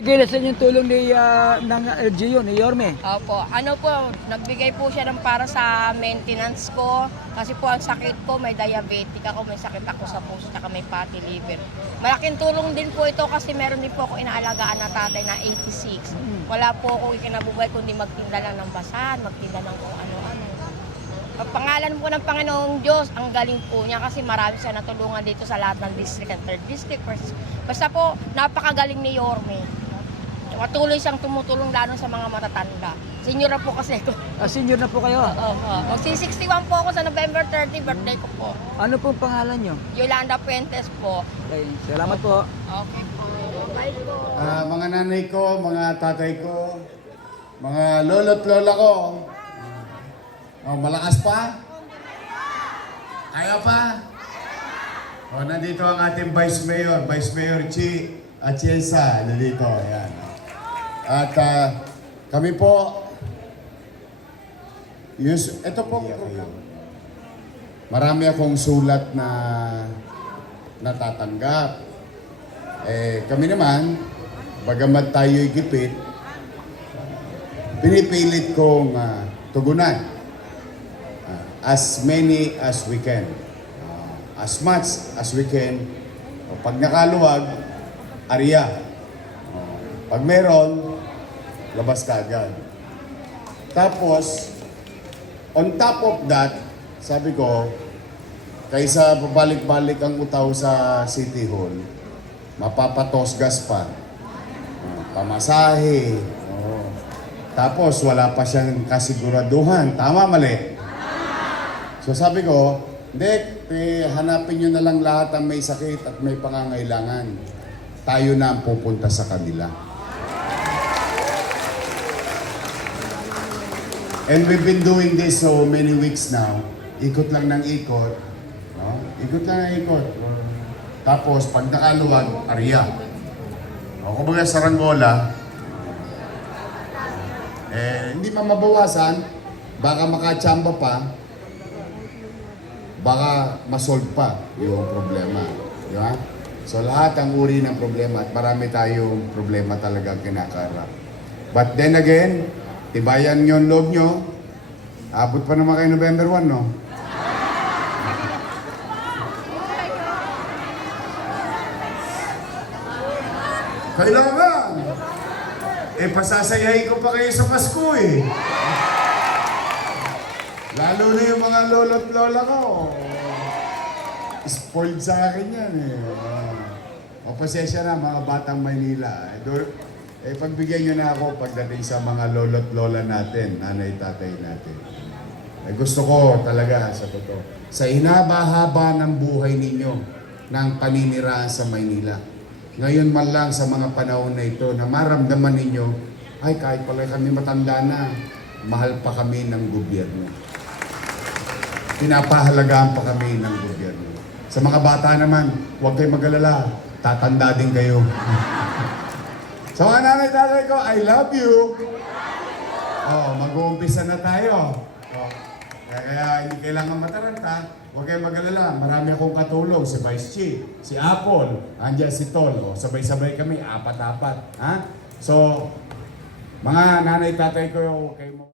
Gilasan yung tulong ni, ah, ng uh, Gio, ni Yorme. Opo. Ano po, nagbigay po siya ng para sa maintenance ko. Kasi po ang sakit ko, may diabetic ako, may sakit ako sa puso, saka may fatty liver. Malaking tulong din po ito kasi meron din po ako inaalagaan na tatay na 86. Wala po ako ikinabubuhay kundi magtinda lang ng basahan, magtinda ng kung ano-ano. Ang pangalan po ng Panginoong Diyos, ang galing po niya kasi marami siya natulungan dito sa lahat ng district and third district. Basta po, napakagaling ni Yorme. Patuloy siyang tumutulong lalo sa mga matatanda. Senior na po kasi ako. Ah, senior na po kayo. Oo, oo. Magsi-61 po ako sa November 30, birthday ko po. Ano pong pangalan nyo? Yolanda Puentes po. Okay, salamat po. Okay po. Bye po. Ah, mga nanay ko, mga tatay ko, mga lolo't lola ko. Oh, malakas pa? Kaya pa? Oh, nandito ang ating Vice Mayor, Vice Mayor Chi Atienza, nandito. Ayan. At ah, kami po, use, ito po, marami akong sulat na natatanggap. Eh, kami naman, bagamat tayo'y gipit, pinipilit kong ah, tugunan ah, as many as we can. Ah, as much as we can. O, pag nakaluwag, ariya. O, pag meron, labas ka agad. Tapos, on top of that, sabi ko, kaysa babalik-balik ang utaw sa City Hall, mapapatos gas pa. Ah, pamasahe. Oo. Tapos wala pa siyang kasiguraduhan. Tama, mali? So sabi ko, hindi, eh, hanapin nyo na lang lahat ang may sakit at may pangangailangan. Tayo na ang pupunta sa kanila. And we've been doing this so many weeks now. Ikot lang ng ikot. No? Ikot lang ng ikot. Tapos, pag nakaluwag, ariya. O, kumbaga sa Rangola, eh, hindi pa mabawasan, baka makachamba pa, baka masolve pa yung problema. Di ba? So lahat ang uri ng problema at marami tayong problema talaga kinakarap. But then again, tibayan nyo ang loob nyo. Abot pa naman kayo November 1, no? Kailangan! Eh, pasasayahin ko pa kayo sa Pasko eh. Lalo na yung mga lolo't lola ko. Spoiled sa akin yan eh. O pasensya na mga batang Maynila. Eh, eh pagbigyan nyo na ako pagdating sa mga lolo't lola natin, nanay tatay natin. Eh, gusto ko talaga sa totoo. Sa inaba-haba ng buhay ninyo ng paniniraan sa Maynila. Ngayon man lang sa mga panahon na ito na maramdaman ninyo, ay kahit pala kami matanda na, mahal pa kami ng gobyerno. Pinapahalagaan pa kami ng gobyerno. Sa mga bata naman, huwag kayong magalala, tatanda din kayo. sa mga tatay ko, I love you. Oh, mag-uumpisa na tayo. Oh, kaya, hindi kailangan mataranta. Huwag kayong mag-alala. Marami akong katulong. Si Vice Chief, si Apple, andyan si Tol. Oh, sabay-sabay kami, apat-apat. Ha? So, mga nanay tatay ko, huwag kayong